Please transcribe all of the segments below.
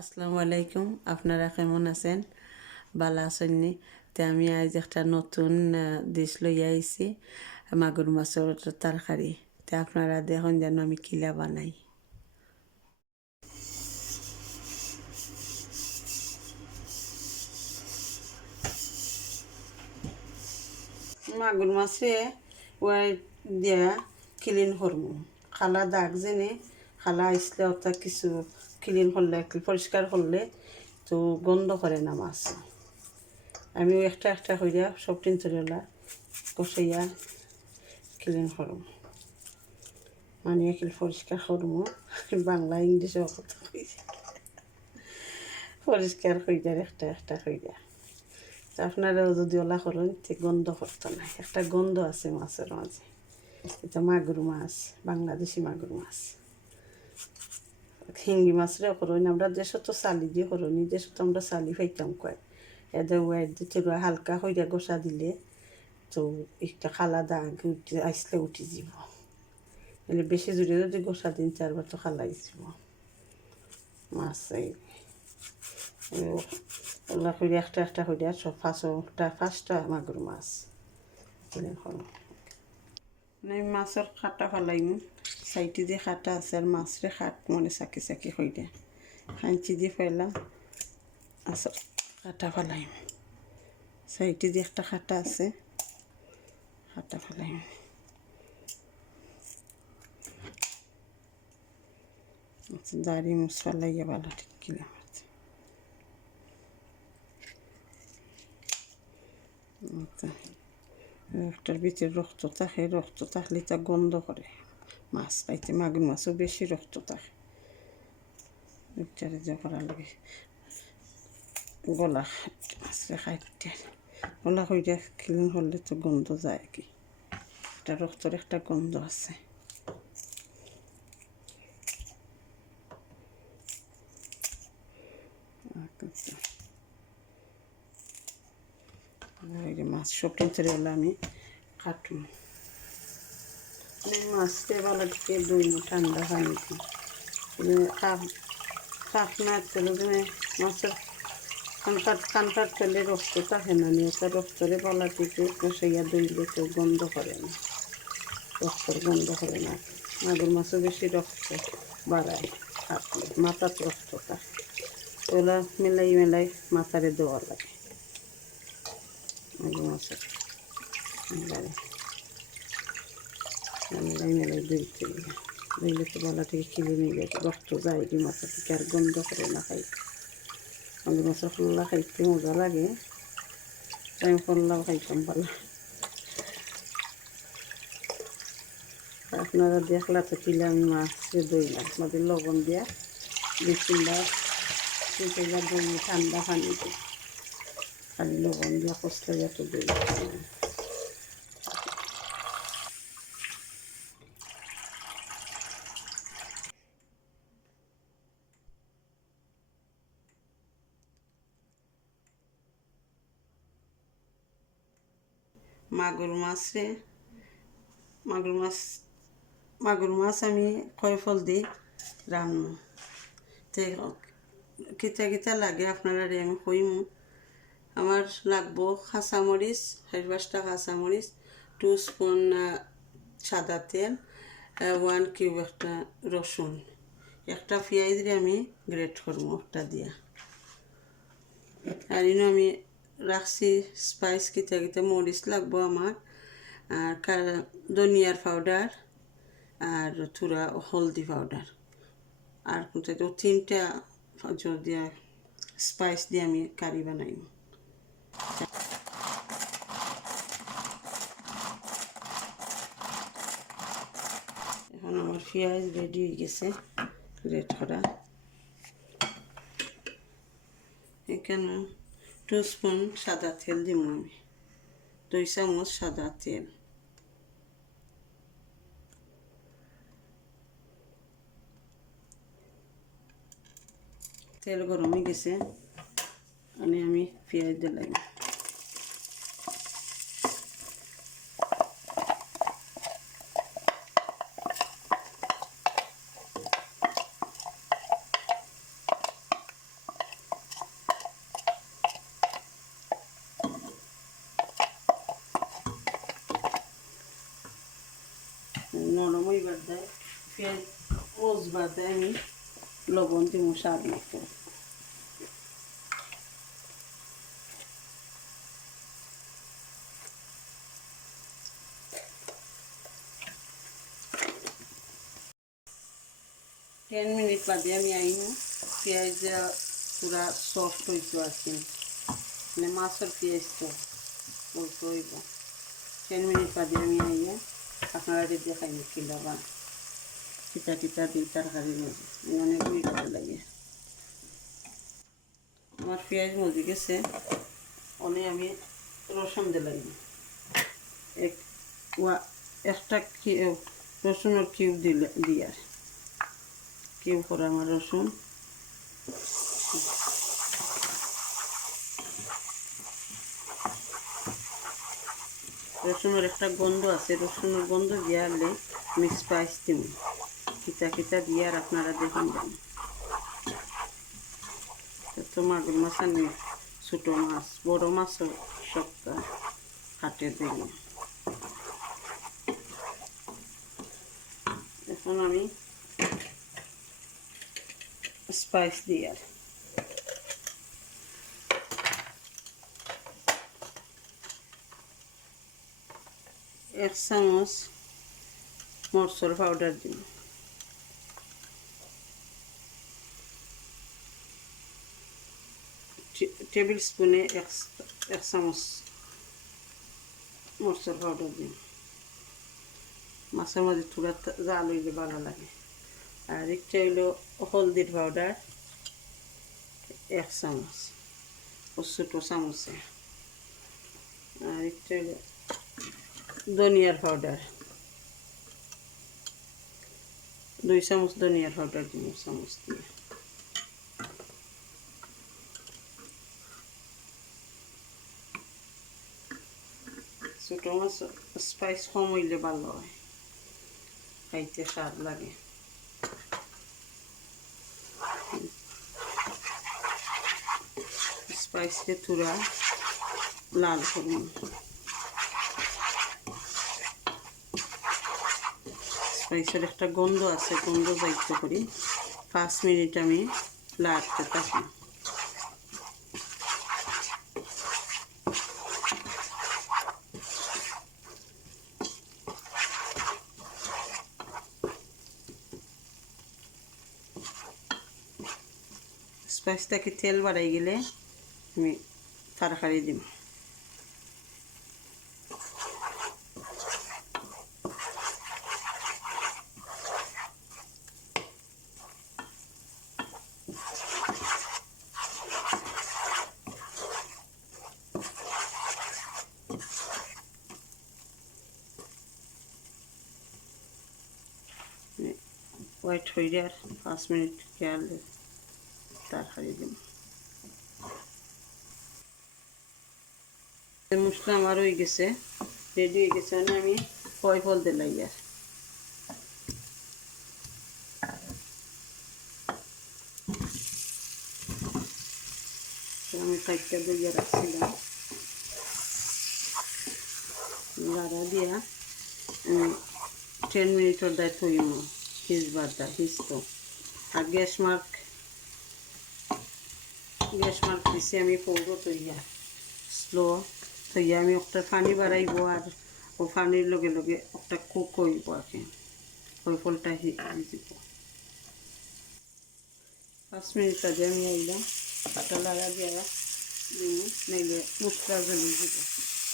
আসসালামু আলাইকুম, আপনারা কেমন আছেন? বালা আছেননি তে আমি আজ একটা নতুন ডিশ লইয়া আইছি, মাগুর মাছের তরকারি। তে আপনারা দেখুন যেন আমি কিলা বানাই। মাগুর মাছে ওয়াই দিয়া ক্লিন করব। খালা দাগ জেনে, খালা আইসলে অর্থাৎ কিছু ক্লিন করলে পরিষ্কার করলে তো গন্ধ করে না মাছ। আমি একটা একটা কইরা সব টিন চলিলা কষাইয়া ক্লিন করব। মানে একিল পরিষ্কার করব। বাংলা, ইংলিশে কথা কইছি। পরিষ্কার কইরা একটা একটা কইরা। তো আপনারাও যদি ওলা করেন গন্ধ করতো না। একটা গন্ধ আছে মাছের মাঝে। এটা মাগুর মাছ, বাংলাদেশি মাগুর মাছ। শিঙ্গি মাছরে করুন আমরা দেশত তো চালি দিয়ে করুন দেশত তো আমরা চালি ফাইতাম কয়। এদের ওয়াইড দিতে হালকা হইয়া গোসা দিলে, তো একটা খালা দাগ আসলে উঠে যাব। এলে বেশি জুড়ে যদি গোসা দিন, চারবার তো খালাই যাব মাছ। ওগুলা করে একটা একটা হইয়া সব পাঁচটা পাঁচটা মাগুর মাছ। মাছের খাটা ফেলাইম। সাইটি দিয়ে খাটা আছে আর মাছরে খাট মনে চাকি চাকি হই দে খাঞ্চি দিয়ে ফেলাম আচ্ছা খাটা ফেলাইম। সাইটি দিয়ে একটা খাটা আছে খাটা ফেলাইম। আচ্ছা দাড়ি মুছ ফেলাইয়া ভালো ঠিক আচ্ছা একটার ভিতরে রক্ত থাকে, রক্ত থাকলে তা গন্ধ করে। মাছ পাইতে মাগুর মাছও বেশি রক্ত থাকে একটারে যা করা লাগে। গলা খাইতে গলা কইরা ক্লিন করলে তো গন্ধ যায় কি? একটা রক্তর একটা গন্ধ আছে। মাছ, সব হলে আমি কাটুন মাছ ভালো থেকে দুই ঠান্ডা পানিতে না তেলে তুমি মাছের কানকাট কানকাট তেলে রক্ত থাকে না নিয়ে তার রক্তরে বলা থেকে কষাইয়া দইলে তো গন্ধ করে না। রক্তর গন্ধ করে না। মাগুর মাছও বেশি রক্ত বাড়ায় মাথার রক্ত থাকে মেলাই মেলাই মাথারে দেওয়া লাগে। মাগুর মাছের মেলাই মেলাই দইতে দইলে তো বলা থেকে খিলে নিলে রক্ত যায় কি মাথা থেকে আর গন্ধ করে না খাই। মাগুর মাছের ফল্লা খাইতে মজা লাগে। আমি ফল্লাও খাইতাম ভালো আপনারা দেখলা তো কিলে আমি মাছে দইলাম আপনাদের লবণ দিয়া দুই তিনবার তিন তিনবার দই ঠান্ডা পানিতে খালি লবণ দিয়া কষলে যত দই। মাগুর মাছে মাগুর মাছ মাগুর মাছ আমি কয় ফল দিই? রান্না। তে কিতা কিতা লাগে আপনারা আমি কইমু। আমার লাগবো কাঁচামরিচ চারি পাঁচটা কাঁচামরিচ টু স্পুন সাদা তেল ওয়ান কিউব একটা রসুন। একটা পেঁয়াজ দিয়ে আমি গ্রেট করব একটা দিয়া। আর ইনো আমি রাখছি স্পাইস কিতা কিতা মরিচ লাগবো আমার, আর ধনিয়ার পাউডার আর থুরা হলদি পাউডার আর কোথায় তিনটা দিয়া স্পাইস দিয়ে আমি কারি বানাই এখন আমার পেঁয়াজ রেডি হয়ে গেছে রেড করা। এখানে টু স্পুন সাদা তেল দিব আমি। দুই চামচ সাদা তেল। তেল গরম হয়ে গেছে। আমি আমি পেঁয়াজ দিলাম। পেঁয়াজ মজবাতে আমি লবণ দিব, স্বাদ মতো। টেন মিনিট বাদে আমি আইমু পেঁয়াজ পুরা সফট হইতো কি। মানে মাছের পেঁয়াজ তো বলতে হইব। টেন মিনিট বাদে আমি আইয়া আপনারা যদি খাইনি কিলা বা কিতা কিতা দিই তরকারির মধ্যে। অনেক ভালো লাগে। আমার পেঁয়াজ মজে গেছে। অনেক আমি রসুন দিলাম এক ওয়া একটা রসুনের কিউ দিলে দিয়ার কিউ করা আমার রসুন। রসুনের একটা গন্ধ আছে। রসুনের গন্ধ দিয়ালে আমি স্পাইস দিব কিতা কিতা দিয়ার আপনারা দেখুন। যান তো মাগুর মাছ আনি ছোটো মাছ, বড় মাছও সবটা কাটে দিল এখন আমি স্পাইস দিয়ার এক চামচ মরচর পাউডার দিন টেবিল স্পুনে এক এক চামচ মরচর পাউডার দিন। মাছের মধ্যে থোড়া জাল হইলে ভালো লাগে। আর একটা হইল হলদির পাউডার এক চামচ ও চামচে। আর একটা হইল ধনিয়ার পাউডার দুই চামচ ধনিয়ার পাউডার দিব চামচ দিয়ে। ছোটো মাছ স্পাইস কম হইলে ভালো হয়। খাইতে স্বাদ লাগে। স্পাইসকে তুরা লাল করুন স্পাইসের একটা গন্ধ আছে, গন্ধ যাইতে করি। পাঁচ মিনিট আমি লাড়তে থাকি। স্পাইসটাকে তেল বাড়াই গেলে আমি তরকারি দিব হোয়াইট হয়ে আর পাঁচ মিনিট খেয়াল তরকারি দিব মশলা আমার হয়ে গেছে রেডি হয়ে গেছে মানে আমি কয় ফল দিলাই আর আমি কাইটটা দিয়ে রাখছিলাম লাড়া দিয়া আমি টেন মিনিটর দায় থইম হিজবার দা হিজত আর গ্যাস মার্ক গ্যাস মার্ক দিছি আমি পৌর তৈয়া স্লো তৈয়া আমি একটা পানি বাড়াইব আর ও পানির লগে লগে একটা কুক হইব আর কি ওই ফলটা ভিজিব পাঁচ মিনিট আগে আমি আইলাম কাটা লাগা দিয়া দিন নাইলে মশলা জ্বলি যাব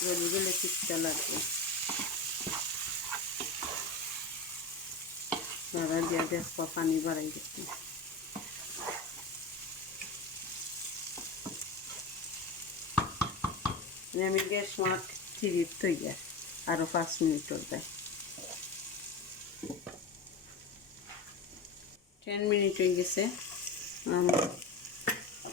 জ্বলি গেলে ঠিকটা লাগবে লাগা দিয়া দেখো পানি বাড়াই দিচ্ছি আমি গ্যাস মাঠ থ্রিত থই গিয়া আরও পাঁচ মিনিটর দেয়। টেন মিনিট হয়ে গেছে।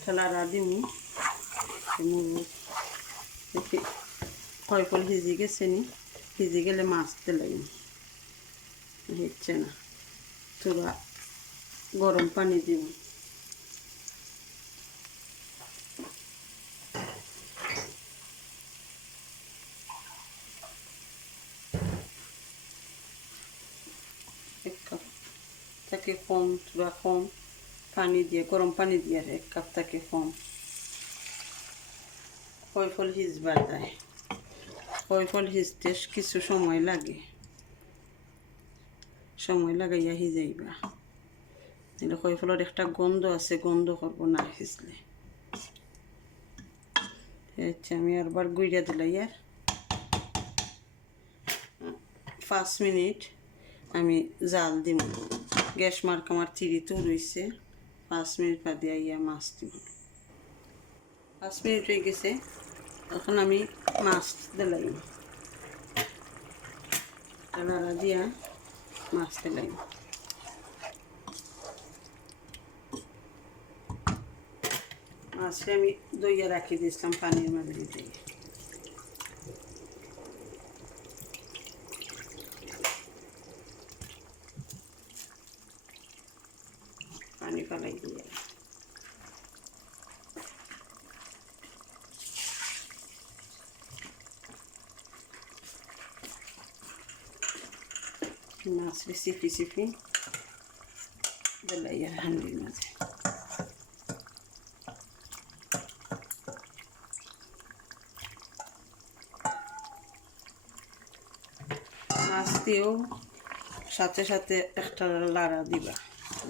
ঠেলারা দিমু। কয় ফল ভিজি গেছে নি। ভিজি গেলে মাছতে লাগে হচ্ছে না। তোরা গরম পানি দিব এক কাপ থেকে কম বা কম পানি দিয়ে, গরম পানি দিয়ে এক কাপ থেকে কম কয়ফল যায় কয়ফল সিজতে কিছু সময় লাগে। সময় লাগাইয়া সিজাইবা। তাহলে কয়ফলের একটা গন্ধ আছে, গন্ধ করব না সিজলে। আচ্ছা আমি আরবার গুইরা দিলাই আর। পাঁচ মিনিট আমি জাল দিম। গ্যাস মার্ক আমার তিরিতেও রয়েছে পাঁচ মিনিট বাদে আইয়া মাছ দিব। পাঁচ মিনিট হয়ে গেছে। এখন আমি মাছ দিলাইম লাড়া দিয়া মাছ দিলাইম মাছটা আমি দইয়া রাখি দিয়েছিলাম পানির মাঝে দিয়ে পানি পালাই দিয়ে মাছ চিপি চিপি বেলাই আর হান্ডির মাঝে মাছ দিয়েও সাথে সাথে একটা লাড়া দিবা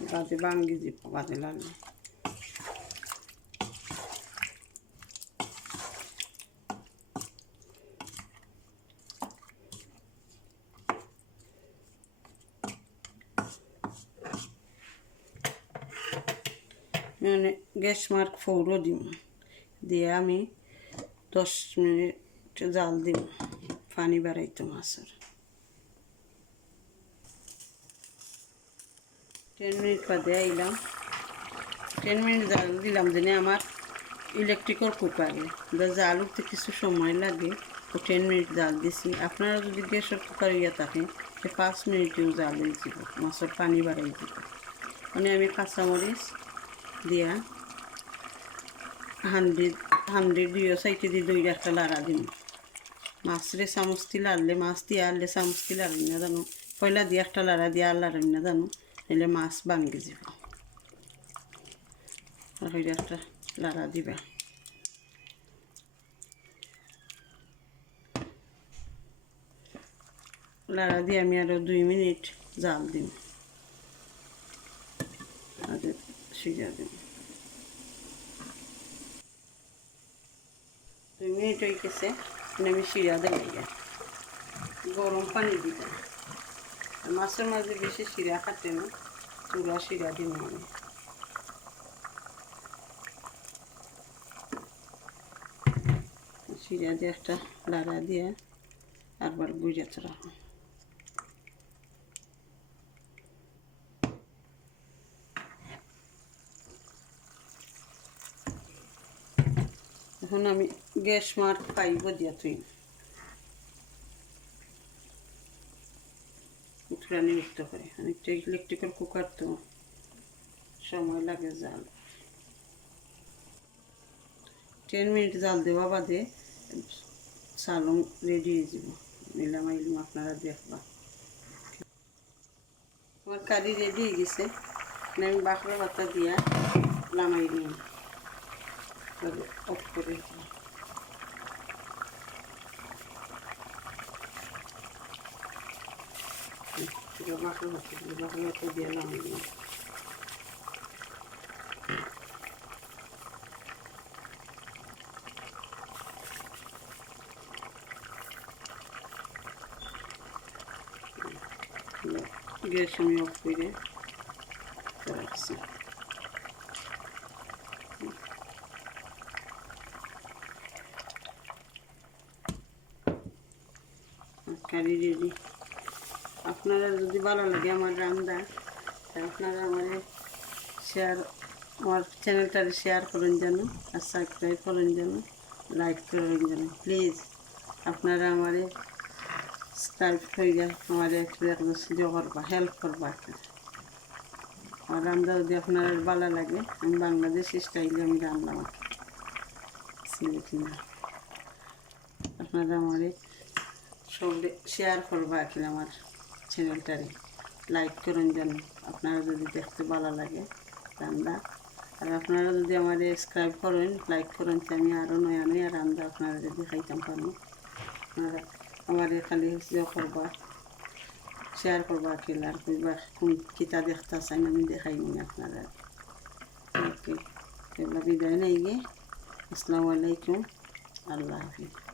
বাদে ভাঙ্গি দিব বাদে লাগবে মানে গ্যাস মার্ক ফৌরও দিম দিয়ে আমি দশ মিনিট জাল দিব, পানি বাড়াইতো মাছের। টেন মিনিট বাদে আইলাম। টেন মিনিট জাল দিলাম দিনে আমার ইলেকট্রিকের কুকারে। জাল উঠতে কিছু সময় লাগে, তো টেন মিনিট জাল দিছি। আপনারা যদি গ্যাসের কুকার ইয়ে থাকেন সে পাঁচ মিনিটেও জাল হয়ে যাব মাছের পানি বাড়াই দিব মানে আমি কাঁচামরিচ দিয়া হান্ড্রেড হান্ড্রেড দিয়ে সাইটে দিয়ে দই একটা লাড়া দিন মাছরে চামচ দিয়ে লাড়লে মাছ দিয়ে আনলে চামচ দিয়ে লাড়ি না জানো? পয়লা দিয়ে একটা লাড়া দিয়ে আর লাড়ি না জানো? নাহলে মাছ ভাঙ্গি যাব আর একটা লাড়া দিবা। লাড়া দিয়ে আমি আরও দুই মিনিট জাল দিন আর সিজা দিন দুই মিনিট হয়ে আমি শিরা দেবো গরম পানি দিতে। মাছের মাঝে বেশি শিরা খাটে না চূড়া শিরা দিব আমি। শিরা দিয়ে একটা লাড়া দিয়ে আরবার গুজাতে রাখো এখন আমি গ্যাস মার্ক পাইব দিয়া তুই। উঠরানি উঠতে পারে। অনেকটা ইলেকট্রিক্যাল কুকার তো। সময় লাগে জাল। টেন মিনিট জাল দেওয়া বাদে সালং রেডি হয়ে যাব। নিলাম আইলাম আপনারা দেখবা। আমার কারি রেডি হয়ে গেছে। আমি বাঁকড়া পাতা দিয়া নামাই নিই অফ করে দিই এটা বাঁকড়া পাতা দিয়ে বাঁকড়া পাতা দিয়ে নামাই নিই গ্যাস আমি করে রেডি। আপনারা যদি ভালো লাগে আমার রান্না আপনারা আমার শেয়ার আমার চ্যানেলটা শেয়ার করেন যেন আর সাবস্ক্রাইব করেন যেন লাইক করেন যেন। প্লিজ আপনারা আমারে সাবস্ক্রাইব হয়ে যায় আমার একটু একদম সুযোগ করবা হেল্প করবা আর রান্না যদি আপনার ভালো লাগে, আমি বাংলাদেশি স্টাইলে আমি রান্না আপনারা আমারে সব শেয়ার করবা আর কি আমার চ্যানেলটারে লাইক করেন যেন আপনারা যদি দেখতে ভালো লাগে রান্না আর আপনারা যদি আমার সাবস্ক্রাইব করেন লাইক করেন, তো আমি আরও নয়া নয়া রান্না আপনারা যদি খাইতাম পারেন আপনারা আমার খালি ইয়ে করবা শেয়ার করবা খেলার কইবা কোন কিতা দেখতে চাই আমি দেখাই নি আপনারা। ওকে এগুলো বিদায় নেই গে। আসসালামু আলাইকুম। আল্লাহ হাফিজ।